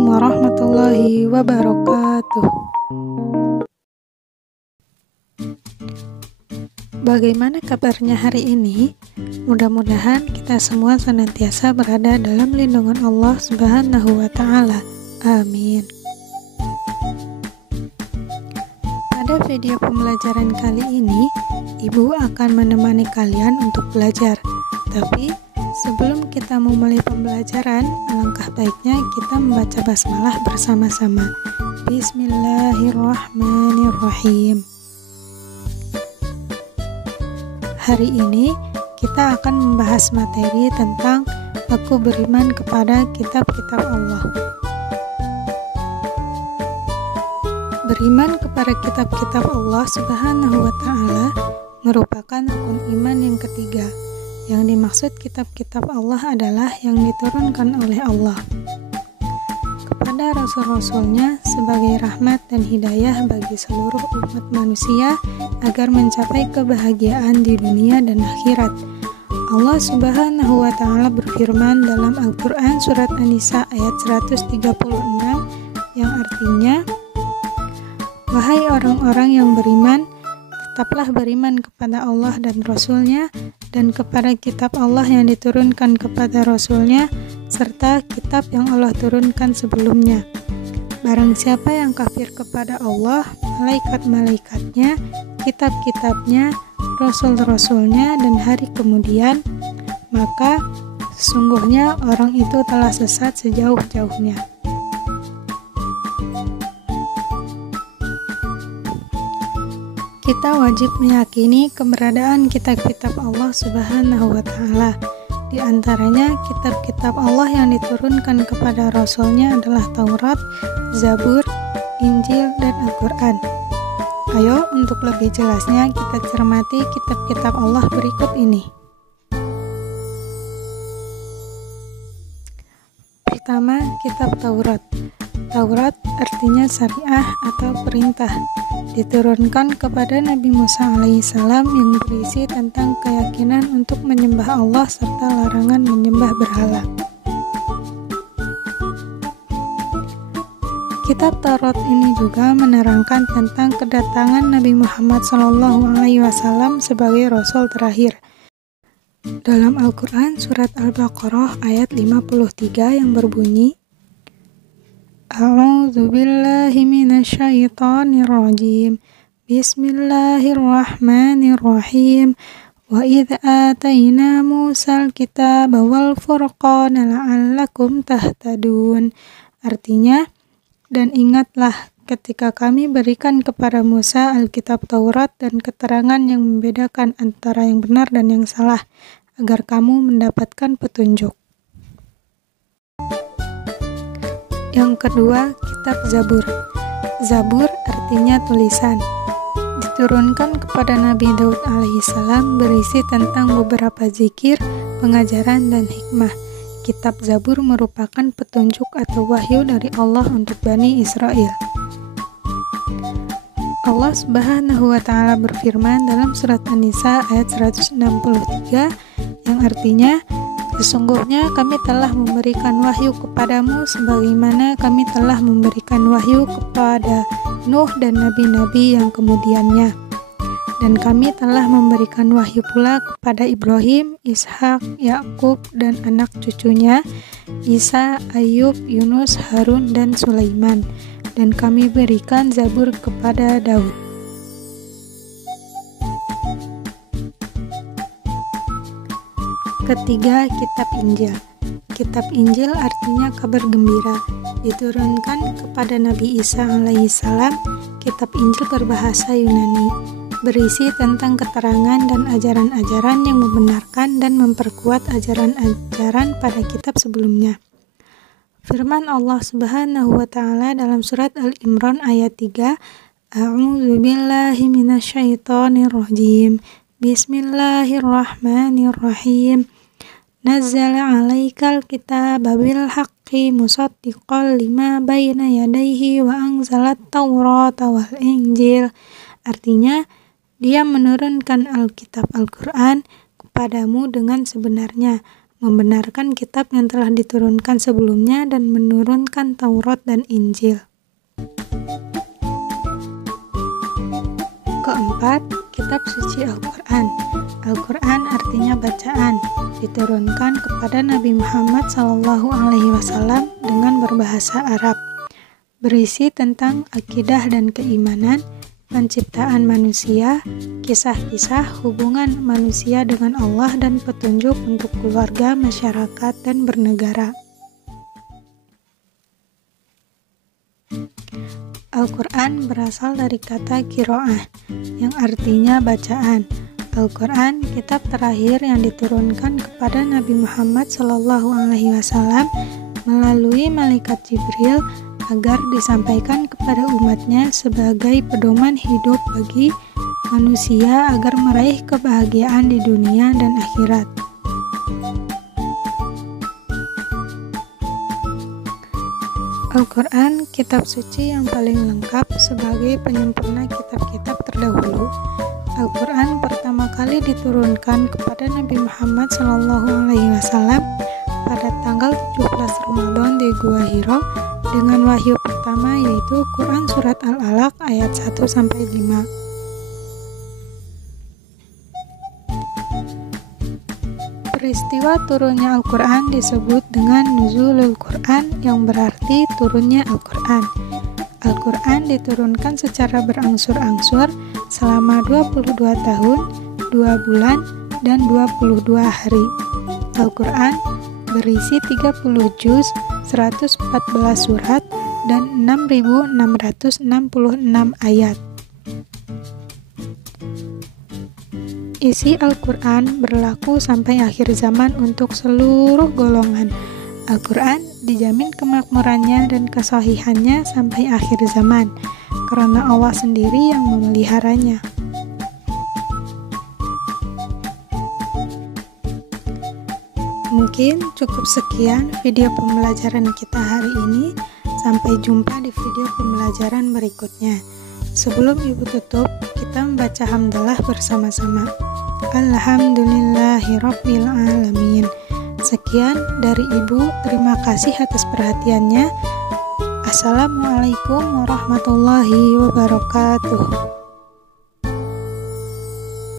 Assalamualaikum warahmatullahi wabarakatuh. Bagaimana kabarnya hari ini? Mudah-mudahan kita semua senantiasa berada dalam lindungan Allah Subhanahu wa Ta'ala. Amin. Pada video pembelajaran kali ini, Ibu akan menemani kalian untuk belajar. Tapi sebelum kita memulai pembelajaran, alangkah baiknya kita membaca basmalah bersama-sama. Bismillahirrahmanirrahim. Hari ini kita akan membahas materi tentang aku beriman kepada kitab-kitab Allah. Beriman kepada kitab-kitab Allah Subhanahu wa Ta'ala merupakan rukun iman yang ketiga. Yang dimaksud kitab-kitab Allah adalah yang diturunkan oleh Allah kepada Rasul-Rasulnya sebagai rahmat dan hidayah bagi seluruh umat manusia agar mencapai kebahagiaan di dunia dan akhirat. Allah Subhanahu wa Ta'ala berfirman dalam Al-Quran surat An-Nisa ayat 136 yang artinya, wahai orang-orang yang beriman, tetaplah beriman kepada Allah dan Rasul-Nya dan kepada kitab Allah yang diturunkan kepada Rasul-Nya serta kitab yang Allah turunkan sebelumnya. Barang siapa yang kafir kepada Allah, malaikat-malaikatnya, kitab-kitabnya, Rasul-Rasulnya dan hari kemudian, maka sesungguhnya orang itu telah sesat sejauh-jauhnya. Kita wajib meyakini keberadaan kitab-kitab Allah Subhanahu wa Ta'ala. Di antaranya kitab-kitab Allah yang diturunkan kepada Rasul-Nya adalah Taurat, Zabur, Injil, dan Al-Quran. Ayo untuk lebih jelasnya kita cermati kitab-kitab Allah berikut ini. Pertama, kitab Taurat. Taurat artinya syariah atau perintah. Diturunkan kepada Nabi Musa alaihissalam yang berisi tentang keyakinan untuk menyembah Allah serta larangan menyembah berhala. Kitab Taurat ini juga menerangkan tentang kedatangan Nabi Muhammad SAW sebagai Rasul terakhir. Dalam Al-Quran surat Al-Baqarah ayat 53 yang berbunyi, A'udzu billahi minasyaitonir rajim. Bismillahirrahmanirrahim. Wa idz ataina Musal kitaba wal furqana la'allakum tahtadun. Artinya, dan ingatlah ketika kami berikan kepada Musa Alkitab Taurat dan keterangan yang membedakan antara yang benar dan yang salah, agar kamu mendapatkan petunjuk. Yang kedua, kitab Zabur. Zabur artinya tulisan. Diturunkan kepada Nabi Daud alaihissalam berisi tentang beberapa zikir, pengajaran, dan hikmah. Kitab Zabur merupakan petunjuk atau wahyu dari Allah untuk Bani Israel. Allah Subhanahu wa Ta'ala berfirman dalam surat An-Nisa ayat 163 yang artinya, sesungguhnya kami telah memberikan wahyu kepadamu sebagaimana kami telah memberikan wahyu kepada Nuh dan nabi-nabi yang kemudiannya. Dan kami telah memberikan wahyu pula kepada Ibrahim, Ishak, Yakub dan anak cucunya, Isa, Ayub, Yunus, Harun dan Sulaiman. Dan kami berikan Zabur kepada Daud. Ketiga, kitab Injil. Kitab Injil artinya kabar gembira. Diturunkan kepada Nabi Isa alaihissalam, kitab Injil berbahasa Yunani, berisi tentang keterangan dan ajaran-ajaran yang membenarkan dan memperkuat ajaran-ajaran pada kitab sebelumnya. Firman Allah Subhanahu wa Ta'ala dalam surat Al-Imran ayat 3, A'udzu billahi minasyaitonir rajim. Bismillahirrahmanirrahim. Nazzala 'alaikal kitaba bil haqqi musaddiqan lima baina yadayhi wa anzalat Taurata wal Injil. Artinya, Dia menurunkan Alkitab Al-Quran kepadamu dengan sebenarnya, membenarkan kitab yang telah diturunkan sebelumnya dan menurunkan Taurat dan Injil. Keempat, kitab suci Al-Quran. Al-Quran artinya bacaan, diturunkan kepada Nabi Muhammad SAW dengan berbahasa Arab. Berisi tentang akidah dan keimanan, penciptaan manusia, kisah-kisah hubungan manusia dengan Allah dan petunjuk untuk keluarga, masyarakat, dan bernegara. Al-Quran berasal dari kata qiraah, yang artinya bacaan. Al-Quran, kitab terakhir yang diturunkan kepada Nabi Muhammad SAW melalui malaikat Jibril agar disampaikan kepada umatnya sebagai pedoman hidup bagi manusia agar meraih kebahagiaan di dunia dan akhirat. Al-Quran, kitab suci yang paling lengkap sebagai penyempurna kitab-kitab terdahulu. Al-Quran pertama kali diturunkan kepada Nabi Muhammad SAW pada tanggal 17 Ramadan di Gua Hiro dengan wahyu pertama yaitu Quran Surat Al-Alaq ayat 1-5. Peristiwa turunnya Al-Quran disebut dengan Nuzulul Quran yang berarti turunnya Al-Quran. Al-Quran diturunkan secara berangsur-angsur selama 22 tahun, 2 bulan, dan 22 hari. Al-Quran berisi 30 juz, 114 surat, dan 6.666 ayat. Isi Al-Quran berlaku sampai akhir zaman untuk seluruh golongan. Al-Quran dijamin kemakmurannya dan kesahihannya sampai akhir zaman, karena Allah sendiri yang memeliharanya. Mungkin cukup sekian video pembelajaran kita hari ini. Sampai jumpa di video pembelajaran berikutnya. Sebelum ibu tutup, kita membaca hamdalah bersama-sama. Alhamdulillahirabbil alamin. Sekian dari ibu, terima kasih atas perhatiannya. Assalamualaikum warahmatullahi wabarakatuh.